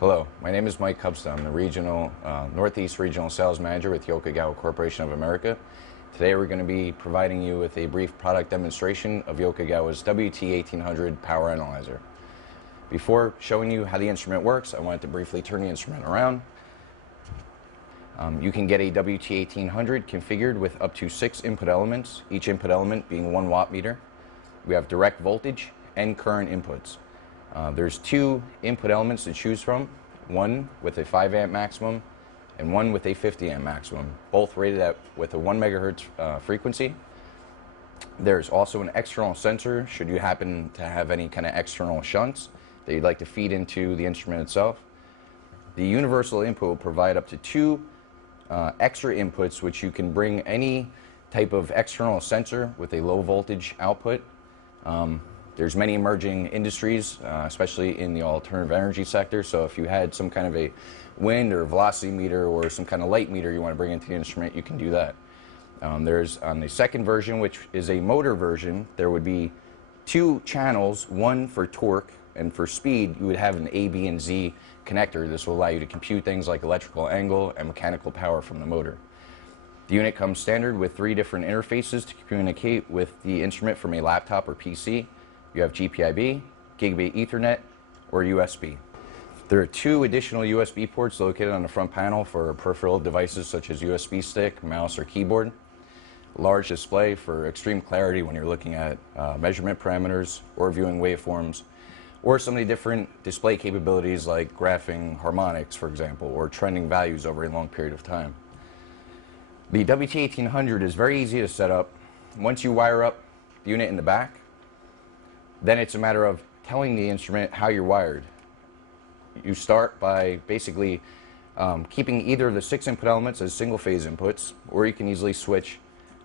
Hello, my name is Mike Cubsta. I'm the Northeast Regional Sales Manager with Yokogawa Corporation of America. Today we're going to be providing you with a brief product demonstration of Yokogawa's WT1800 Power Analyzer. Before showing you how the instrument works, I wanted to briefly turn the instrument around. You can get a WT1800 configured with up to 6 input elements, each input element being 1 watt meter. We have direct voltage and current inputs. There's 2 input elements to choose from, one with a 5 amp maximum and one with a 50 amp maximum, both rated at with a 1 megahertz frequency. There's also an external sensor should you happen to have any kind of external shunts that you'd like to feed into the instrument itself. The universal input will provide up to 2 extra inputs, which you can bring any type of external sensor with a low voltage output. There's many emerging industries, especially in the alternative energy sector, so if you had some kind of a wind or velocity meter or some kind of light meter you want to bring into the instrument, you can do that. There's on the second version, which is a motor version, there would be 2 channels, one for torque, and for speed you would have an A, B, and Z connector. This will allow you to compute things like electrical angle and mechanical power from the motor. The unit comes standard with 3 different interfaces to communicate with the instrument from a laptop or PC. You have GPIB, Gigabit Ethernet, or USB. There are 2 additional USB ports located on the front panel for peripheral devices such as USB stick, mouse, or keyboard. A large display for extreme clarity when you're looking at measurement parameters or viewing waveforms, or some of the different display capabilities like graphing harmonics, for example, or trending values over a long period of time. The WT1800 is very easy to set up. Once you wire up the unit in the back, then it's a matter of telling the instrument how you're wired. You start by basically keeping either of the 6 input elements as single phase inputs, or you can easily switch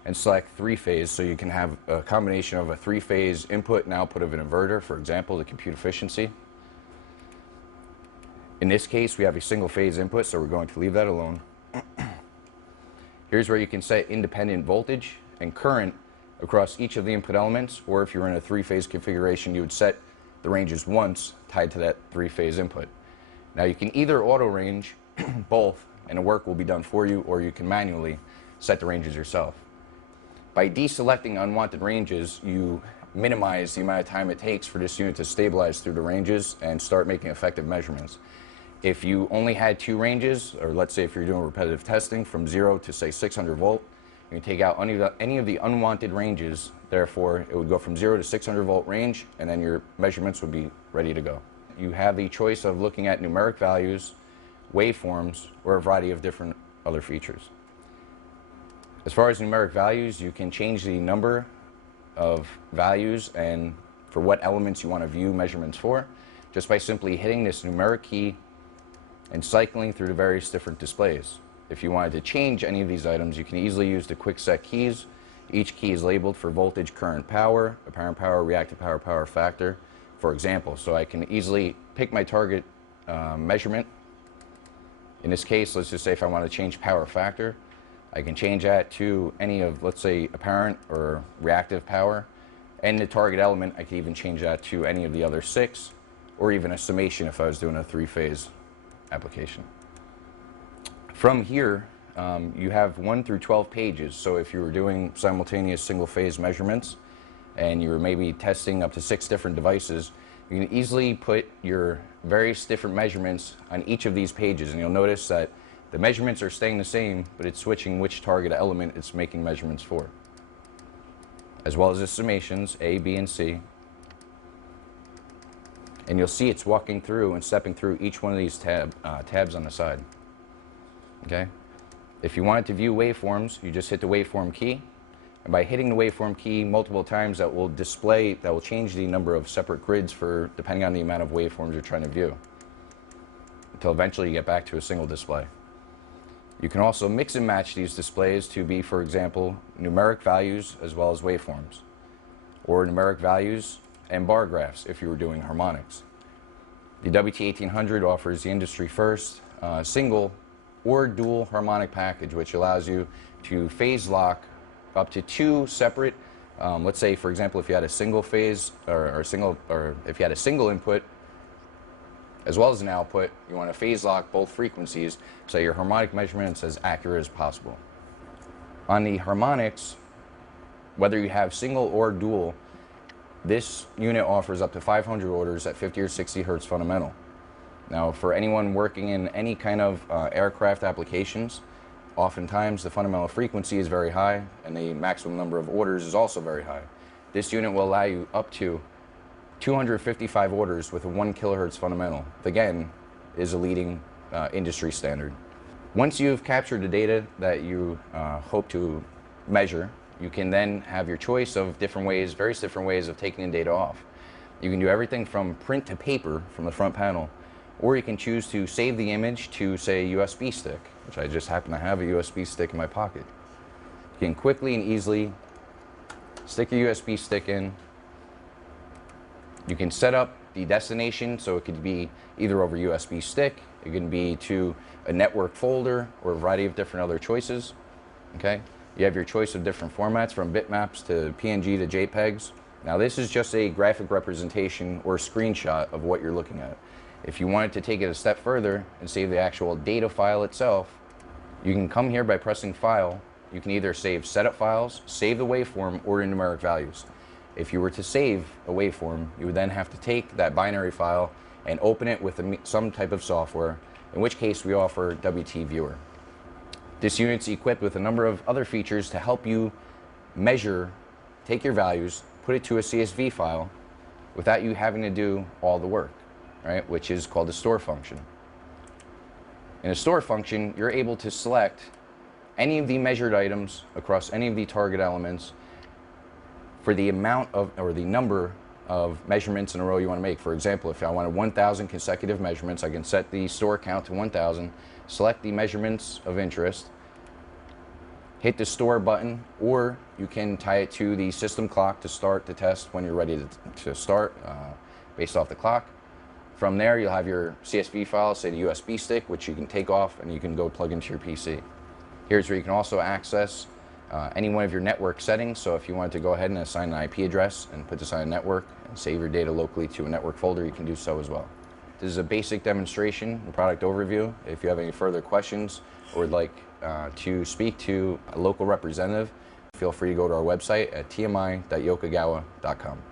and select 3 phase, so you can have a combination of a 3 phase input and output of an inverter, for example, to compute efficiency. In this case, we have a single phase input, so we're going to leave that alone. Here's where you can set independent voltage and current across each of the input elements, or if you're in a 3-phase configuration, you would set the ranges once tied to that 3-phase input. Now you can either auto range both and the work will be done for you, or you can manually set the ranges yourself. By deselecting unwanted ranges, you minimize the amount of time it takes for this unit to stabilize through the ranges and start making effective measurements. If you only had 2 ranges, or let's say if you're doing repetitive testing from 0 to say 600 volt, you can take out any of the unwanted ranges, therefore it would go from 0 to 600 volt range, and then your measurements would be ready to go. You have the choice of looking at numeric values, waveforms, or a variety of different other features. As far as numeric values, you can change the number of values and for what elements you want to view measurements for, just by simply hitting this numeric key and cycling through the various different displays. If you wanted to change any of these items, you can easily use the quick set keys. Each key is labeled for voltage, current, power, apparent power, reactive power, power factor, for example. So I can easily pick my target measurement. In this case, let's just say if I want to change power factor, I can change that to any of, let's say, apparent or reactive power. And the target element, I can even change that to any of the other 6, or even a summation if I was doing a 3-phase application. From here, you have 1 through 12 pages, so if you were doing simultaneous single-phase measurements and you were maybe testing up to 6 different devices, you can easily put your various different measurements on each of these pages, and you'll notice that the measurements are staying the same, but it's switching which target element it's making measurements for, as well as the summations, A, B, and C. And you'll see it's walking through and stepping through each one of these tabs on the side. Okay? If you wanted to view waveforms, you just hit the waveform key, and by hitting the waveform key multiple times, that will change the number of separate grids for depending on the amount of waveforms you're trying to view, until eventually you get back to a single display. You can also mix and match these displays to be, for example, numeric values as well as waveforms, or numeric values and bar graphs if you were doing harmonics. The WT1800 offers the industry first single or dual harmonic package, which allows you to phase lock up to 2 separate, let's say for example if you had a single phase or if you had a single input As well as an output, you want to phase lock both frequencies so your harmonic measurement is as accurate as possible. On the harmonics, whether you have single or dual, this unit offers up to 500 orders at 50 or 60 hertz fundamental. Now, for anyone working in any kind of aircraft applications, oftentimes the fundamental frequency is very high and the maximum number of orders is also very high. This unit will allow you up to 255 orders with a 1 kilohertz fundamental. Again, is a leading industry standard. Once you've captured the data that you hope to measure, you can then have your choice of different ways, various different ways of taking the data off. You can do everything from print to paper from the front panel, or you can choose to save the image to, say, a USB stick, which I just happen to have a USB stick in my pocket. You can quickly and easily stick your USB stick in. You can set up the destination, so it could be either over USB stick, it can be to a network folder, or a variety of different other choices. Okay? You have your choice of different formats, from bitmaps to PNG to JPEGs. Now, this is just a graphic representation or screenshot of what you're looking at. If you wanted to take it a step further and save the actual data file itself, you can come here by pressing File. You can either save setup files, save the waveform, or in numeric values. If you were to save a waveform, you would then have to take that binary file and open it with some type of software, in which case we offer WT Viewer. This unit's equipped with a number of other features to help you measure, take your values, put it to a CSV file without you having to do all the work, right? Which is called the store function. In a store function, you're able to select any of the measured items across any of the target elements for the amount of, or the number of measurements in a row you want to make. For example, if I wanted 1,000 consecutive measurements, I can set the store count to 1,000, select the measurements of interest, hit the store button, or you can tie it to the system clock to start the test when you're ready to start based off the clock. From there, you'll have your CSV file, say the USB stick, which you can take off and you can go plug into your PC. Here's where you can also access any one of your network settings. So if you wanted to go ahead and assign an IP address and put this on a network and save your data locally to a network folder, you can do so as well. This is a basic demonstration and product overview. If you have any further questions or would like to speak to a local representative, feel free to go to our website at tmi.yokogawa.com.